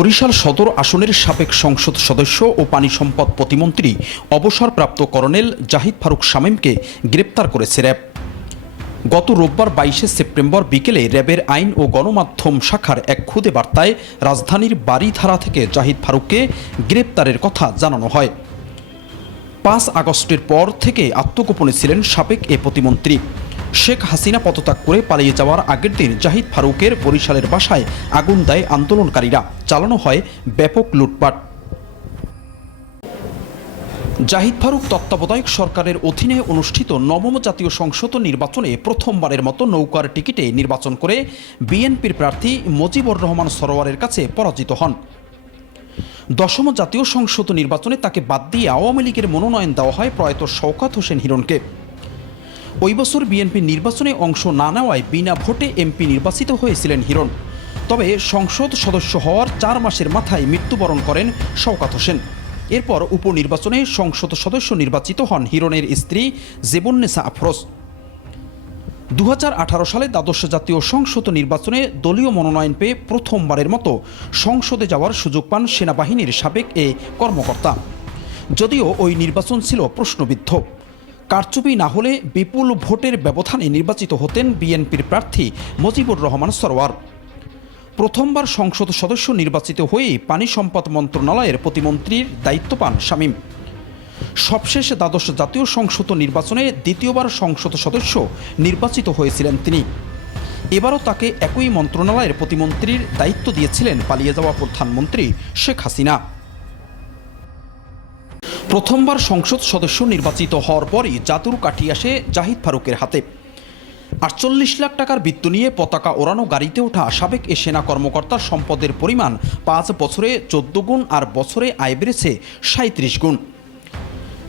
বরিশাল সদর আসনের সাবেক সংসদ সদস্য ও পানি সম্পদ প্রতিমন্ত্রী অবসরপ্রাপ্ত কর্নেল জাহিদ ফারুক শামীমকে গ্রেপ্তার করেছে র্যাব। গত রোববার বাইশে সেপ্টেম্বর বিকেলে র্যাবের আইন ও গণমাধ্যম শাখার এক খুদে বার্তায় রাজধানীর বাড়িধারা থেকে জাহিদ ফারুককে গ্রেপ্তারের কথা জানানো হয়। পাঁচ আগস্টের পর থেকে আত্মগোপনে ছিলেন সাবেক এ প্রতিমন্ত্রী। শেখ হাসিনা পদত্যাগ করে পালিয়ে যাওয়ার আগের দিন জাহিদ ফারুকের বরিশালের বাসায় আগুন দেয় আন্দোলনকারীরা। চালানো হয় ব্যাপক লুটপাট। জাহিদ ফারুক তত্ত্বাবধায়ক সরকারের অধীনে অনুষ্ঠিত নবম জাতীয় সংসদ নির্বাচনে প্রথমবারের মতো নৌকার টিকিটে নির্বাচন করে বিএনপির প্রার্থী মুজিবুর রহমান সরোয়ারের কাছে পরাজিত হন। দশম জাতীয় সংসদ নির্বাচনে তাকে বাদ দিয়ে আওয়ামী লীগের মনোনয়ন দেওয়া হয় প্রয়াত শওকাত হোসেন হিরণকে। ওই বছর বিএনপি নির্বাচনে অংশ না নেওয়ায় বিনা ভোটে এমপি নির্বাচিত হয়েছিলেন হিরণ। তবে সংসদ সদস্য হওয়ার চার মাসের মাথায় মৃত্যুবরণ করেন শওকাত হোসেন। এরপর উপনির্বাচনে সংসদ সদস্য নির্বাচিত হন হিরণের স্ত্রী জেবুন্নেসা আফরোজ। দু হাজার আঠারো সালে দ্বাদশ জাতীয় সংসদ নির্বাচনে দলীয় মনোনয়ন পেয়ে প্রথমবারের মতো সংসদে যাওয়ার সুযোগ পান সেনাবাহিনীর সাবেক এ কর্মকর্তা। যদিও ওই নির্বাচন ছিল প্রশ্নবিদ্ধ। কারচুপি না হলে বিপুল ভোটের ব্যবধানে নির্বাচিত হতেন বিএনপির প্রার্থী মজিবুর রহমান সরোয়ার প্রথমবার সংসদ সদস্য নির্বাচিত হয়েই পানি সম্পদ মন্ত্রণালয়ের প্রতিমন্ত্রীর দায়িত্ব পান শামীম। সবশেষ দ্বাদশ জাতীয় সংসদ নির্বাচনে দ্বিতীয়বার সংসদ সদস্য নির্বাচিত হয়েছিলেন তিনি। এবারও তাকে একই মন্ত্রণালয়ের প্রতিমন্ত্রীর দায়িত্ব দিয়েছিলেন পালিয়ে যাওয়া প্রধানমন্ত্রী শেখ হাসিনা। প্রথমবার সংসদ সদস্য নির্বাচিত হওয়ার পরই জাদুর কাঠি আসে জাহিদ ফারুকের হাতে। আটচল্লিশ লাখ টাকার বৃত্ত নিয়ে পতাকা ওড়ানো গাড়িতে ওঠা সাবেক এ সেনা কর্মকর্তার সম্পদের পরিমাণ পাঁচ বছরে চোদ্দ গুণ আর বছরে আয় বেড়েছে সাঁত্রিশ গুণ।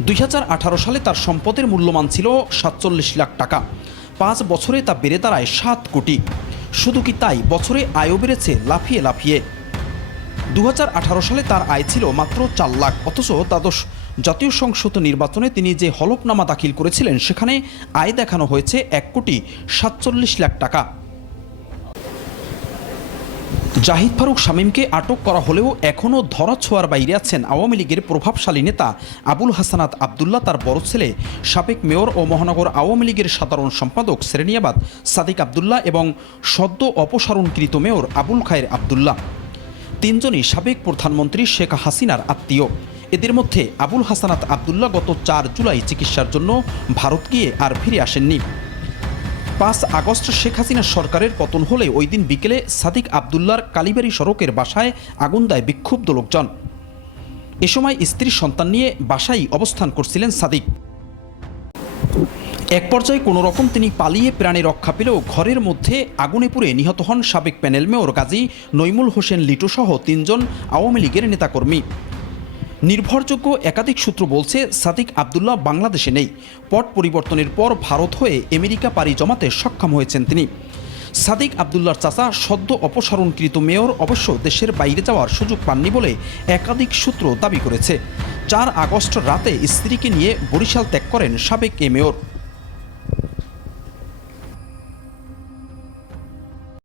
দুই হাজার আঠারো সালে তার সম্পদের মূল্যমান ছিল সাতচল্লিশ লাখ টাকা। পাঁচ বছরে তা বেড়ে দাঁড়ায় সাত কোটি। শুধু কি তাই, বছরে আয়ও বেড়েছে লাফিয়ে লাফিয়ে। দু হাজার আঠারো সালে তার আয় ছিল মাত্র চার লাখ। অথচ দ্বাদশ জাতীয় সংসদ নির্বাচনে তিনি যে হলফনামা দাখিল করেছিলেন, সেখানে আয় দেখানো হয়েছে এক কোটি সাতচল্লিশ লাখ টাকা। জাহিদ ফারুক শামীমকে আটক করা হলেও এখনও ধরা ধরাছোঁয়ার বাইরে আছেন আওয়ামী লীগের প্রভাবশালী নেতা আবুল হাসানাত আবদুল্লাহ। তার বড় ছেলে, সাবেক মেয়র ও মহানগর আওয়ামী লীগের সাধারণ সম্পাদক শ্রেণিয়াবাদ সাদিক আবদুল্লাহ এবং সদ্য অপসারণকৃত মেয়র আবুল খায়ের আবদুল্লাহ। তিনজনই সাবেক প্রধানমন্ত্রী শেখ হাসিনার আত্মীয়। এদের মধ্যে আবুল হাসানাত আবদুল্লাহ গত চার জুলাই চিকিৎসার জন্য ভারত গিয়ে আর ফিরে আসেননি। পাঁচ আগস্ট শেখ হাসিনার সরকারের পতন হলে ওই দিন বিকেলে সাদিক আবদুল্লার কালীবাড়ি সড়কের বাসায় আগুন দেয় বিক্ষুব্ধ লোকজন। এ সময় স্ত্রীর সন্তান নিয়ে বাসায় অবস্থান করছিলেন সাদিক। এক পর্যায়ে কোনো রকম তিনি পালিয়ে প্রাণে রক্ষা পেলেও ঘরের মধ্যে আগুনে পুড়ে নিহত হন সাবেক প্যানেল মেয়র গাজী নইমুল হোসেন লিটু সহ তিনজন আওয়ামী লীগের নেতাকর্মী। নির্ভরযোগ্য একাধিক সূত্র বলছে সাদিক আবদুল্লাহ বাংলাদেশে নেই। পট পরিবর্তনের পর ভারত হয়ে আমেরিকা পাড়ি জমাতে সক্ষম হয়েছেন তিনি। সাদিক আবদুল্লার চাচা সদ্য অপসারণকৃত মেয়র অবশ্য দেশের বাইরে যাওয়ার সুযোগ পাননি বলে একাধিক সূত্র দাবি করেছে। চার আগস্ট রাতে স্ত্রীকে নিয়ে বরিশাল ত্যাগ করেন সাবেক এ মেয়র।